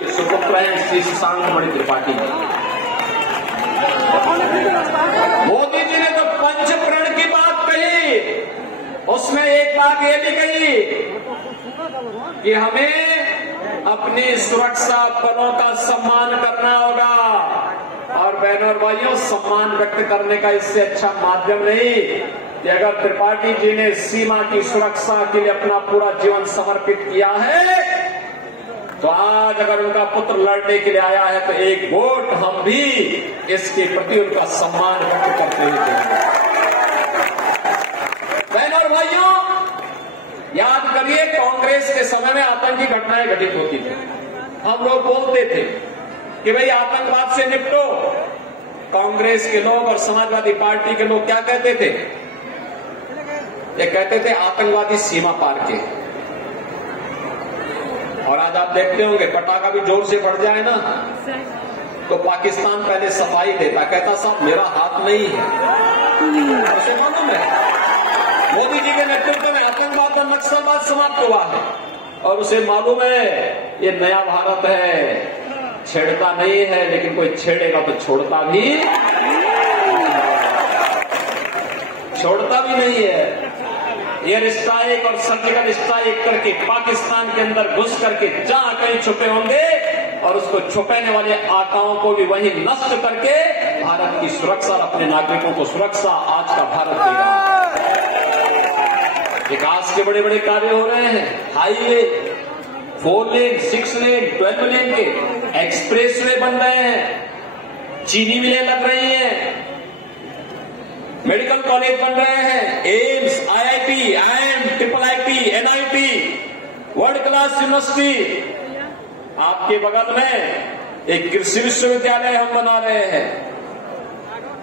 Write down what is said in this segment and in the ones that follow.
सुपुत्र हैं श्री शशांक मणि त्रिपाठी जी। मोदी जी ने तो पंचप्रण की बात कही, उसमें एक बात ये भी कही कि हमें अपनी सुरक्षा बलों का सम्मान करना होगा। और बहनों और भाइयों, सम्मान व्यक्त करने का इससे अच्छा माध्यम नहीं कि अगर त्रिपाठी जी ने सीमा की सुरक्षा के लिए अपना पूरा जीवन समर्पित किया है, तो आज अगर उनका पुत्र लड़ने के लिए आया है तो एक वोट हम भी इसके प्रति उनका सम्मान व्यक्त करते हुए देंगे। बहनों और भाइयों, याद करिए, कांग्रेस के समय में आतंकी घटनाएं घटित होती थी। हम लोग बोलते थे कि भाई आतंकवाद से निपटो। कांग्रेस के लोग और समाजवादी पार्टी के लोग क्या कहते थे? ये कहते थे आतंकवादी सीमा पार के। और आज आप देखते होंगे, पटाखा भी जोर से बढ़ जाए ना तो पाकिस्तान पहले सफाई देता, कहता साहब मेरा हाथ नहीं है। उसे मालूम है मोदी जी के नेतृत्व में आतंकवाद और नक्सलवाद समाप्त हुआ है, और उसे मालूम है ये नया भारत है, छेड़ता नहीं है, लेकिन कोई छेड़ेगा तो छोड़ता भी नहीं है। एयर स्ट्राइक और सर्जिकल स्ट्राइक करके पाकिस्तान के अंदर घुस करके जहां कहीं छुपे होंगे और उसको छुपाने वाले आकाओं को भी वहीं नष्ट करके भारत की सुरक्षा और अपने नागरिकों को सुरक्षा आज का भारत दे रहा है। विकास के बड़े बड़े कार्य हो रहे हैं, हाईवे 4 लेन 6 लेन 12 लेन के एक्सप्रेसवे बन रहे हैं, चीनी मिलें लग रही हैं, मेडिकल कॉलेज बन रहे हैं, AIIMS, IIT, IIM, triple IT, NIT, world class university. आपके बगल में एक कृषि विश्वविद्यालय हम बना रहे हैं,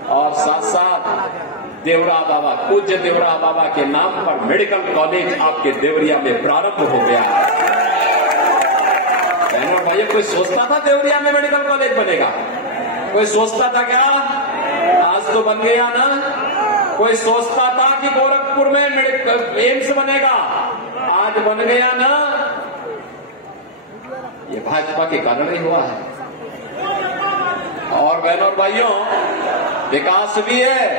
और साथ साथ देवरा बाबा, पूज्य देवरा बाबा के नाम पर मेडिकल कॉलेज आपके देवरिया में प्रारंभ हो गया। बहनों भाइयों, कोई सोचता था देवरिया में मेडिकल कॉलेज बनेगा? कोई सोचता था क्या? आज तो बन गया ना। कोई सोचता था कि गोरखपुर में एम्स बनेगा? आज बन गया ना। ये भाजपा के कारण ही हुआ है। और बहनों और भाइयों, विकास भी है,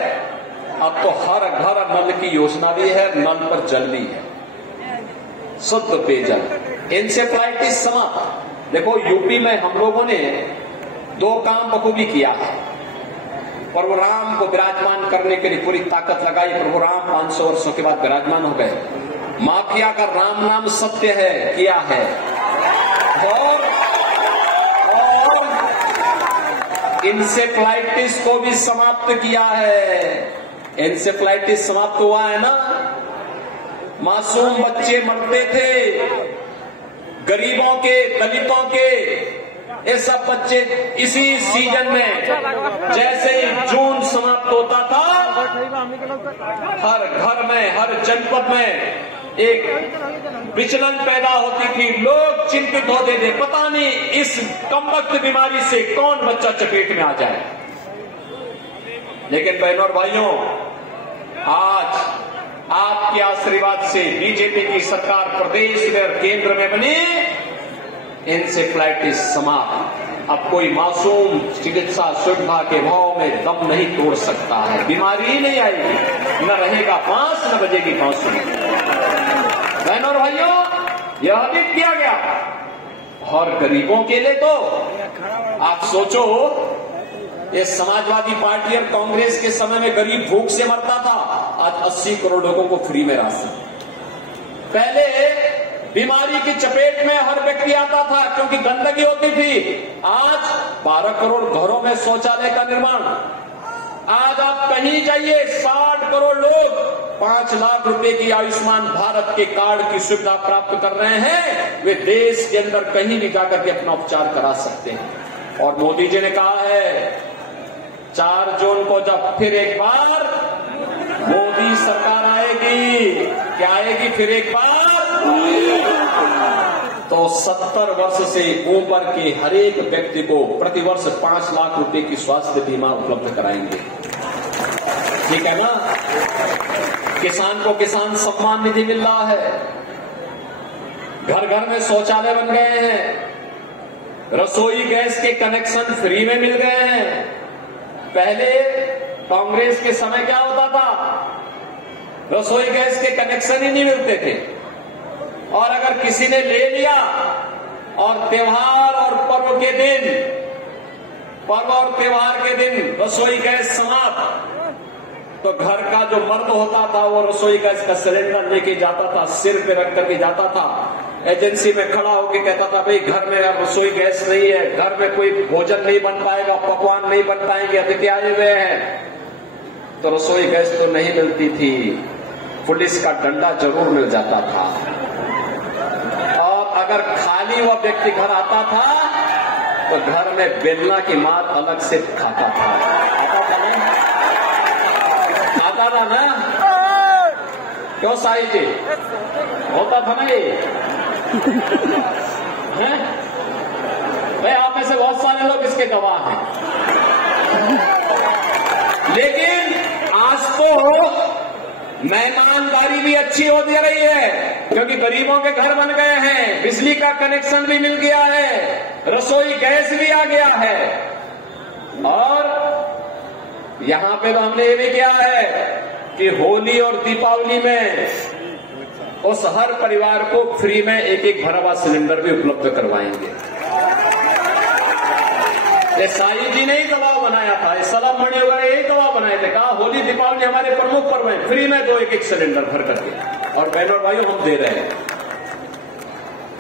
अब तो हर घर नल की योजना भी है, नल पर जल भी है, शुद्ध पेयजल। इंसेफ्लाइटिस समाप्त। देखो, यूपी में हम लोगों ने 2 काम बखूबी किया है। प्रभु राम को विराजमान करने के लिए पूरी ताकत लगाई। प्रभु राम 500 वर्षों के बाद विराजमान हो गए। माफिया का राम नाम सत्य है, किया है। और इंसेफ्लाइटिस को भी समाप्त किया है। इंसेफ्लाइटिस समाप्त हुआ है ना। मासूम बच्चे मरते थे, गरीबों के, दलितों के, ये सब बच्चे इसी सीजन में, जैसे ही जून समाप्त होता था, हर घर में, हर जनपद में एक विचलन पैदा होती थी। लोग चिंतित होते थे, पता नहीं इस कमबख्त बीमारी से कौन बच्चा चपेट में आ जाए। लेकिन बहनों और भाइयों, आज आपके आशीर्वाद से बीजेपी की सरकार प्रदेश में और केंद्र में बनी, इंसेफ्लाइटिस समाप्त। अब कोई मासूम चिकित्सा सुविधा के भाव में दम नहीं तोड़ सकता है। बीमारी ही नहीं आएगी, न रहेगा 5 न बजेगी बांसुरी। बहनों और भाइयों, यह भी किया गया। और गरीबों के लिए तो आप सोचो, ये समाजवादी पार्टी और कांग्रेस के समय में गरीब भूख से मरता था, आज 80 करोड़ लोगों को फ्री में राशन। पहले बीमारी की चपेट में हर व्यक्ति आता था क्योंकि गंदगी होती थी। आज 12 करोड़ घरों में शौचालय का निर्माण। आज आप कहीं जाइए, 60 करोड़ लोग 5 लाख रुपए की आयुष्मान भारत के कार्ड की सुविधा प्राप्त कर रहे हैं। वे देश के अंदर कहीं भी जाकर के अपना उपचार करा सकते हैं। और मोदी जी ने कहा है 4 जून को जब फिर एक बार मोदी सरकार आएगी, क्या आएगी फिर एक बार, तो 70 वर्ष से ऊपर के हर एक व्यक्ति को प्रतिवर्ष 5 लाख रुपए की स्वास्थ्य बीमा उपलब्ध कराएंगे। ठीक है ना। किसान को किसान सम्मान निधि मिल रहा है, घर घर में शौचालय बन गए हैं, रसोई गैस के कनेक्शन फ्री में मिल गए हैं। पहले कांग्रेस के समय क्या होता था, रसोई गैस के कनेक्शन ही नहीं मिलते थे, और अगर किसी ने ले लिया और त्योहार और पर्व और त्योहार के दिन रसोई गैस समाप्त, तो घर का जो मर्द होता था वो रसोई गैस का सिलेंडर लेके जाता था, सिर पे रख करके जाता था, एजेंसी में खड़ा होकर कहता था भाई घर में रसोई गैस नहीं है, घर में कोई भोजन नहीं बन पाएगा, पकवान नहीं बन पाएंगे, अतिथि आए हुए हैं। तो रसोई गैस तो नहीं मिलती थी, पुलिस का डंडा जरूर मिल जाता था, और अगर खाली वह व्यक्ति घर आता था तो घर में बेलना की मार अलग से खाता था। आता था ना, क्यों साई जी, होता था ना ये हैं? भाई आप में से बहुत सारे लोग इसके गवाह हैं। लेकिन आज तो मेहमानदारी भी अच्छी हो दे रही है, क्योंकि गरीबों के घर बन गए हैं, बिजली का कनेक्शन भी मिल गया है, रसोई गैस भी आ गया है, और यहां पे तो हमने ये भी किया है कि होली और दीपावली में उस हर परिवार को फ्री में एक भरा हुआ सिलेंडर भी उपलब्ध करवाएंगे। ये साई जी ने ही दबाव बनाया था, ये सलाम मणि वगैरह यही दबाव बनाए थे, कहा होली दीपावली हमारे प्रमुख पर्व है, फ्री में दो एक सिलेंडर भर करके, और बहनों और भाइयों हम दे रहे हैं।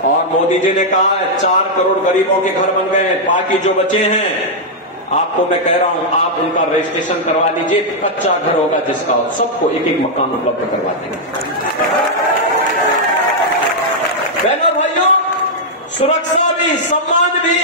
और मोदी जी ने कहा 4 करोड़ गरीबों के घर बन गए, बाकी जो बचे हैं आपको मैं कह रहा हूं आप उनका रजिस्ट्रेशन करवा लीजिए, कच्चा घर होगा जिसका, सबको एक मकान उपलब्ध करवा देंगे। बहनों भाइयों, सुरक्षा भी, सम्मान भी,